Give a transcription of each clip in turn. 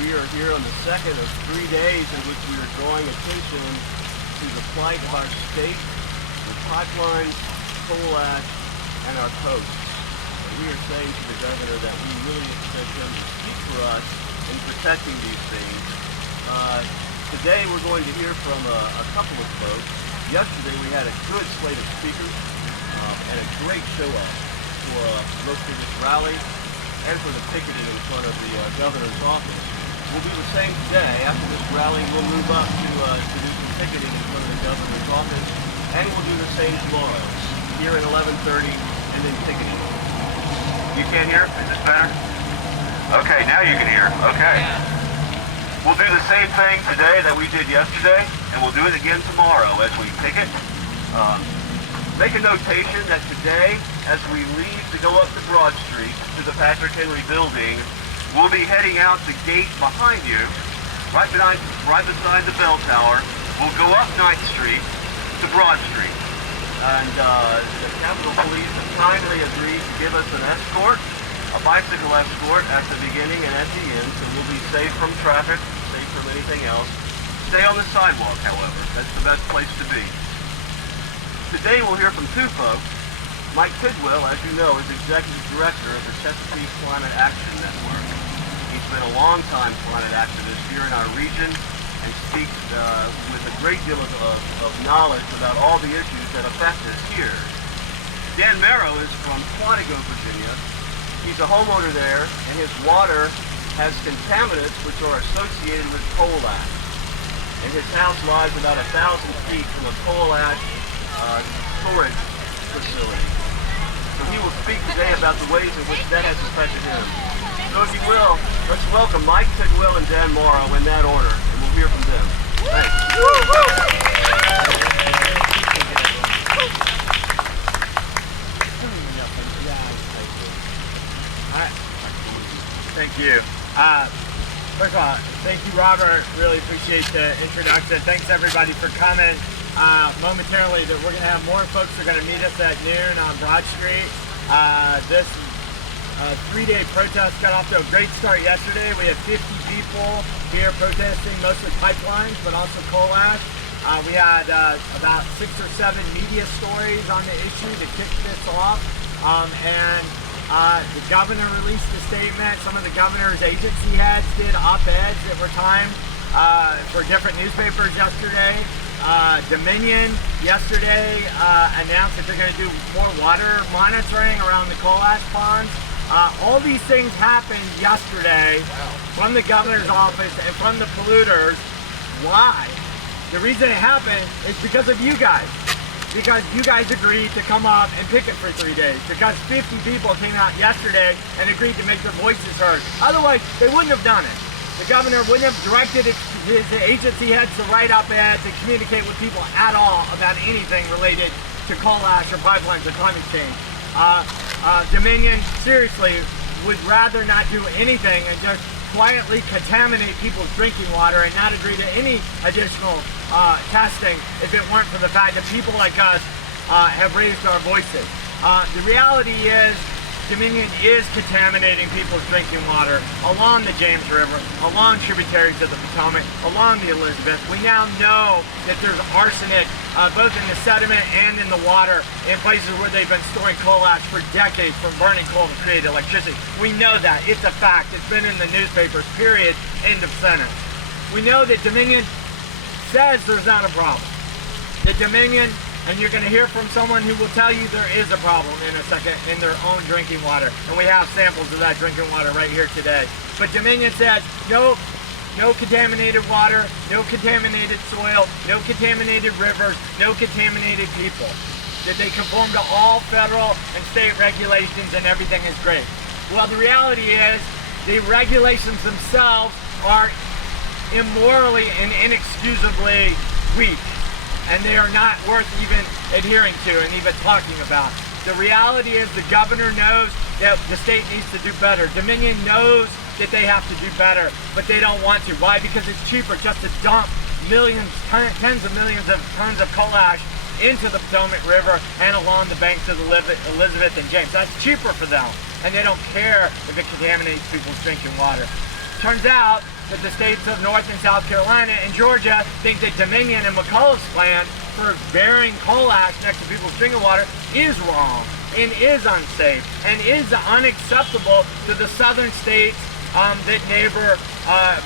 we are here on the second of 3 days in which we are drawing attention to the plight of our state, the pipelines, coal ash, and our coast. We are saying to the governor that we really expect him to speak for us in protecting these things. Today we're going to hear from a couple of folks. Yesterday we had a good slate of speakers and a great show-off for both for this rally and for the picketing in front of the governor's office. We'll do the same today. After this rally, we'll move up to do some picketing in front of the governor's office, and we'll do the same tomorrow, here at 11:30, and then picketing. You can't hear? Is this better? Okay, now you can hear. Okay. We'll do the same thing today that we did yesterday, and we'll do it again tomorrow as we picket. Make a notation that today, as we leave to go up to Broad Street to the Patrick Henry building, we'll be heading out the gate behind you, right beside the bell tower. We'll go up 9th Street to Broad Street. And the Capitol Police have kindly agreed to give us an escort, a bicycle escort at the beginning and at the end, so we'll be safe from traffic, safe from anything else. Stay on the sidewalk, however. That's the best place to be. Today we'll hear from two folks. Mike Tidwell, as you know, is Executive Director of the Chesapeake Climate Action Network. He's been a long-time climate activist here in our region and speaks with a great deal of knowledge about all the issues that affect us here. Dan Merrow is from Quantico, Virginia. He's a homeowner there, and his water has contaminants which are associated with coal ash. And his house lies about 1,000 feet from a coal ash storage facility. So he will speak today about the ways in which that has affected him. So if you will, let's welcome Mike Tidwell and Dan Morrow in that order, and we'll hear from them. Thanks. Thank you. First of all, thank you, Robert. Really appreciate the introduction. Thanks everybody for coming. Momentarily, that we're going to have more folks that are going to meet us at noon on Broad Street. This 3-day protest got off to a great start yesterday. We had 50 people here protesting mostly pipelines, but also coal ash. We had about 6 or 7 media stories on the issue to kick this off. The governor released a statement. Some of the governor's agency heads did op-eds that were timed for different newspapers yesterday. Dominion yesterday announced that they're going to do more water monitoring around the coal ash ponds. All these things happened yesterday from the governor's office and from the polluters. Why? The reason it happened is because of you guys. Because you guys agreed to come up and picket for 3 days. Because 50 people came out yesterday and agreed to make their voices heard. Otherwise, they wouldn't have done it. The governor wouldn't have directed his agency heads to write op-eds and communicate with people at all about anything related to coal ash or pipelines or climate change. Dominion, seriously, would rather not do anything and just quietly contaminate people's drinking water and not agree to any additional testing if it weren't for the fact that people like us have raised our voices. The reality is Dominion is contaminating people's drinking water along the James River, along tributaries of the Potomac, along the Elizabeth. We now know that there's arsenic both in the sediment and in the water in places where they've been storing coal ash for decades from burning coal to create electricity. We know that. It's a fact. It's been in the newspapers, period. End of sentence. We know that Dominion says there's not a problem. The Dominion, and you're going to hear from someone who will tell you there is a problem in a second in their own drinking water. And we have samples of that drinking water right here today. But Dominion says, no contaminated water, no contaminated soil, no contaminated rivers, no contaminated people. That they conform to all federal and state regulations and everything is great. Well, the reality is the regulations themselves are immorally and inexcusably weak. And they are not worth even adhering to and even talking about. The reality is the governor knows that the state needs to do better. Dominion knows that they have to do better, but they don't want to. Why? Because it's cheaper just to dump millions, tens of millions of tons of coal ash into the Potomac River and along the banks of the Elizabeth and James. That's cheaper for them, and they don't care if it contaminates people's drinking water. turns out that the states of North and South Carolina and Georgia think that Dominion and McCullough's plan for burying coal ash next to people's drinking water is wrong and is unsafe and is unacceptable to the southern states that neighbor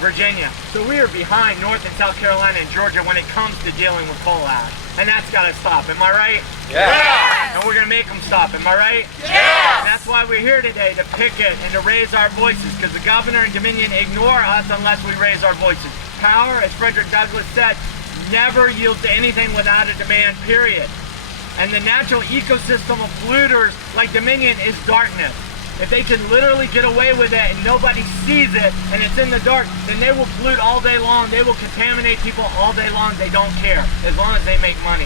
Virginia. So we are behind North and South Carolina and Georgia when it comes to dealing with coal ash. And that's got to stop. Am I right? Yes. And we're going to make them stop. Am I right? Yes. And that's why we're here today, to picket and to raise our voices, because the governor and Dominion ignore us unless we raise our voices. Power, as Frederick Douglass said, never yields to anything without a demand, period. And the natural ecosystem of polluters like Dominion is darkness. If they can literally get away with it and nobody sees it and it's in the dark, then they will pollute all day long. They will contaminate people all day long. They don't care, as long as they make money.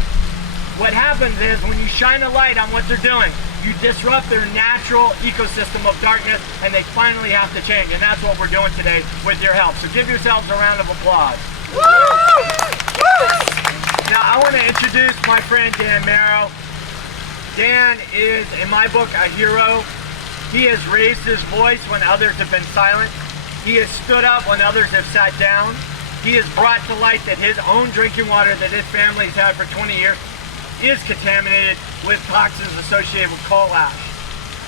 What happens is when you shine a light on what they're doing, you disrupt their natural ecosystem of darkness, and they finally have to change. And that's what we're doing today with your help. So give yourselves a round of applause. Woo! Now I want to introduce my friend Dan Marrow. Dan is, in my book, a hero. He has raised his voice when others have been silent. He has stood up when others have sat down. He has brought to light that his own drinking water that his family has had for 20 years is contaminated with toxins associated with coal ash.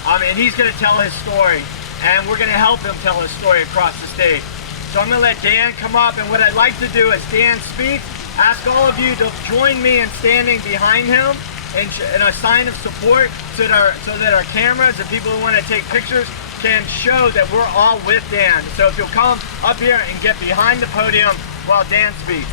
And he's going to tell his story, and we're going to help him tell his story across the state. So I'm going to let Dan come up, and what I'd like to do as Dan speaks, ask all of you to join me in standing behind him in a sign of support, so that our cameras and people who want to take pictures can show that we're all with Dan. So if you'll come up here and get behind the podium while Dan speaks.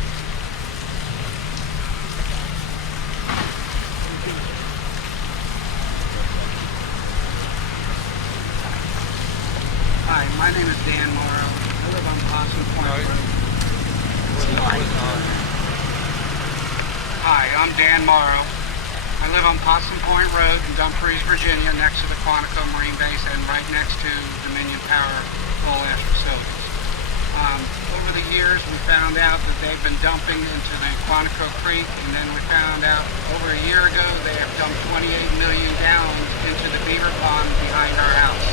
Hi, my name is Dan Morrow. I live on Possum Point Road. Hi, I'm Dan Morrow. I live on Possum Point Road in Dumfries, Virginia, next to the Quantico Marine Base and right next to Dominion Power coal ash facilities. Over the years, we found out that they've been dumping into the Quantico Creek, and then we found out over a year ago they have dumped 28 million gallons into the beaver pond behind our house.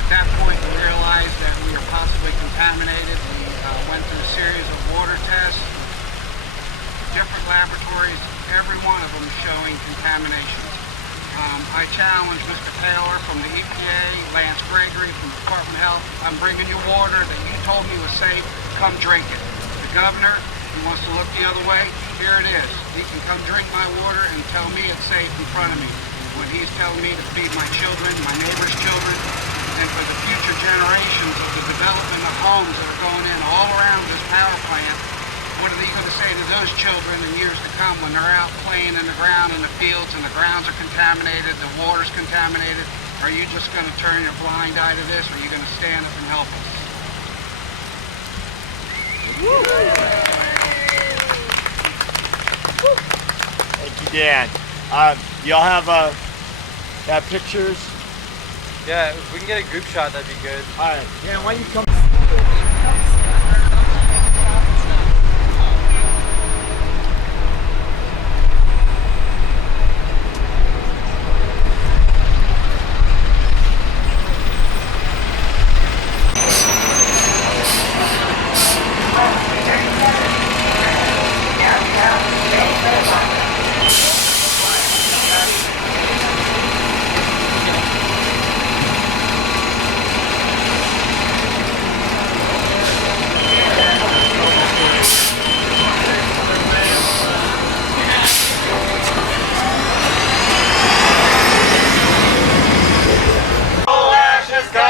At that point, we realized that we were possibly contaminated. We went through a series of water tests, different laboratories, every one of them showing contamination. I challenge Mr. Taylor from the EPA, Lance Gregory from the Department of Health. I'm bringing you water that you told me was safe. Come drink it. The governor, he wants to look the other way. Here it is. He can come drink my water and tell me it's safe in front of me, when he's telling me to feed my children, my neighbor's children, and for the future generations of the development of homes that are going in all around this power plant. What are they going to say to those children in years to come when they're out playing in the ground in the fields and the grounds are contaminated, the water's contaminated? Are you just going to turn your blind eye to this, or are you going to stand up and help us? Thank you, Dan. Y'all have pictures? Yeah, if we can get a group shot, that'd be good. All right. Dan, why don't you come?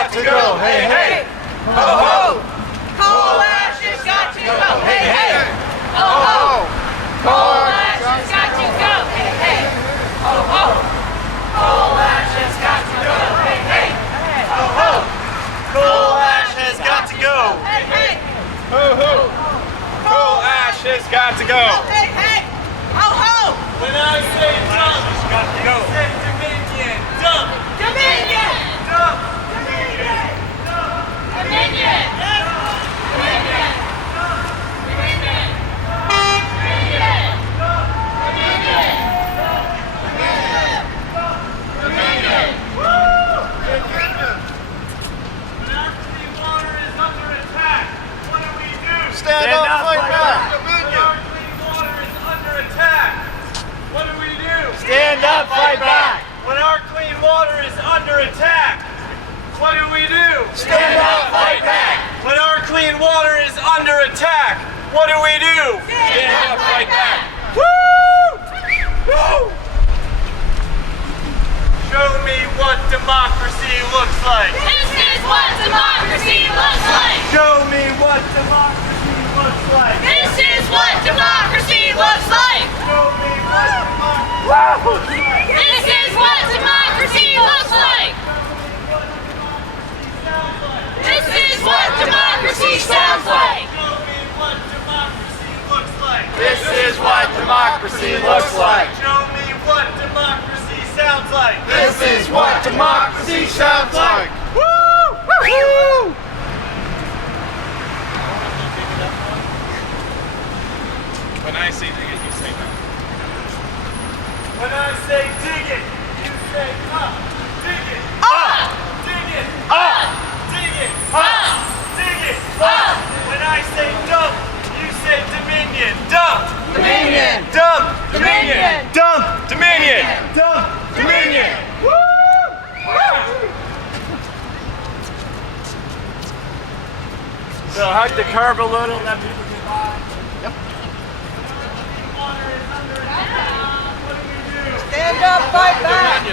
To go, hey, hey, ho, ho. Coal ash has got to go, hey, hey, ho, ho. Coal ash has got to go, hey, hey, ho, ho. Coal ash has got to go, hey, hey, ho, ho. Coal ash has got to go, hey, hey, ho, ho. Coal ash has got to go, hey, hey, ho, ho. When I say dump, it's got to go. Say Dominion, dump. Dominion, dump. Dominion, dump. under attack, what do we do? Stand up, fight back. When our clean water is under attack, what do we do? Stand up, fight back. Woo! Woo! Show me what democracy looks like. This is what democracy looks like. Show me what democracy looks like. This is what democracy looks like. Show me what democracy looks like. This is what democracy looks like. This is what democracy sounds like. Show me what democracy looks like. This is what democracy looks like. Show me what democracy sounds like. This is what democracy sounds like. Woo! Woo! When I say dig it, you say no. When I say dig it, you say up. Dig it. Up! Dig it. Up! Dig it. Up! Dig it. Up! When I say dump, you say dominion. Dump. Dominion! Dump. Dominion! Dump. Dominion. Dump. Dominion. Woo! So hug the curb a little, let people get by. Yep. Water is under attack. What do we do? Stand up, fight back!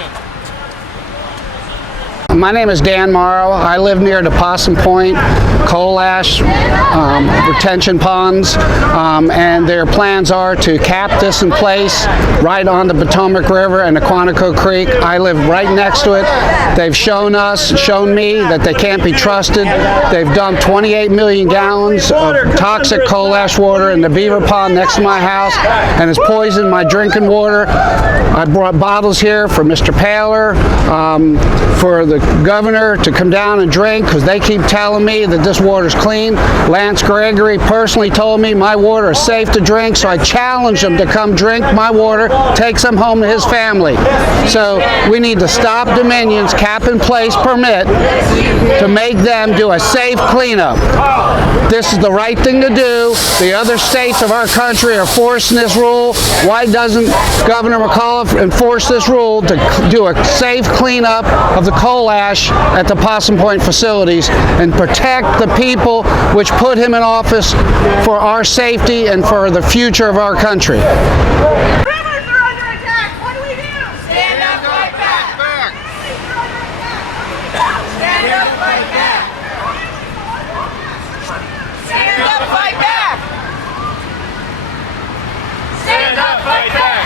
My name is Dan Morrow. I live near the Possum Point coal ash retention ponds, and their plans are to cap this in place right on the Potomac River and the Quantico Creek. I live right next to it. They've shown me that they can't be trusted. They've dumped 28 million gallons of toxic coal ash water in the beaver pond next to my house, and it's poisoned my drinking water. I brought bottles here for Mr. Paler, for the governor to come down and drink, because they keep telling me that this water's clean. Lance Gregory personally told me my water is safe to drink, so I challenged him to come drink my water, take some home to his family. So we need to stop Dominion's cap-in-place permit to make them do a safe cleanup. This is the right thing to do. The other states of our country are forcing this rule. Why doesn't Governor McAuliffe enforce this rule to do a safe cleanup of the coal ash at the Possum Point facilities and protect the people which put him in office for our safety and for the future of our country? Rivers are under attack! What do we do? Stand up, fight back! Stand up, fight back! Stand up, fight back! Stand up, fight back!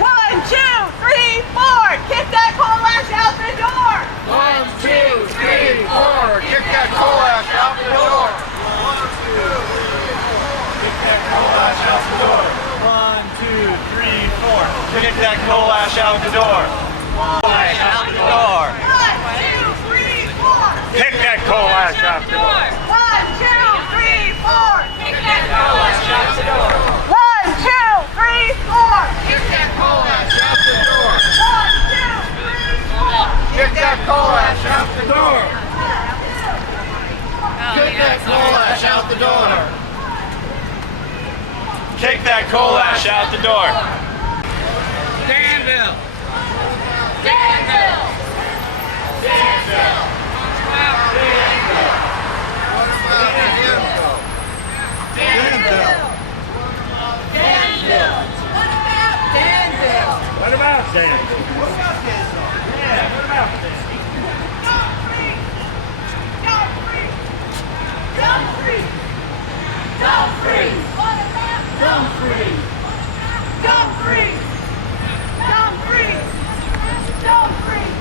One, two, three, four! Kick that coal ash out the door! 1, 2, 3, 4. Kick that coal ash out the door. 1, 2, 3, 4. Kick that coal ash out the door. 1, 2, 3, 4. Kick that coal ash out the door. Out the door. 1, 2, 3, 4! Kick that coal ash out the door. 1, 2, 3, 4! Kick that coal ash out the door! 1, 2, 3, 4! Kick that coal ash out the door! 1, 2, 3, 4! Kick that coal ash out the door. Kick that coal ash out the door. Kick that coal ash out the door. Danville! Danville! Danville! Danville! Danville! What about Danville? Yeah, what about Danville? Dumfries! Dumfries! Dumfries! Dumfries! Dumfries! Dumfries!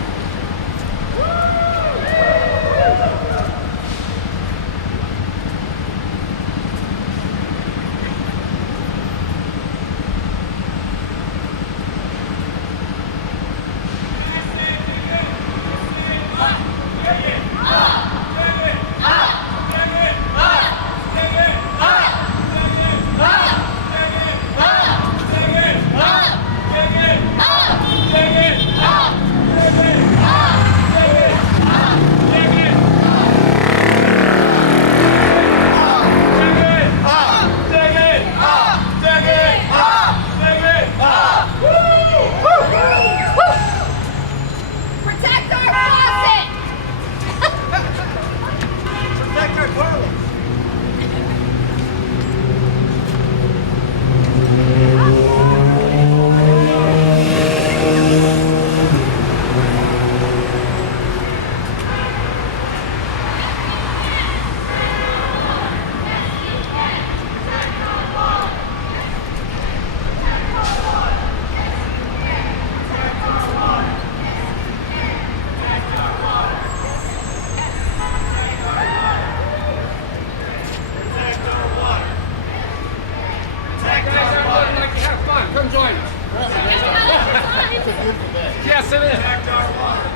Yes, it is. Protect our water.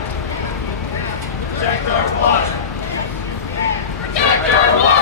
Protect our water. Protect our water.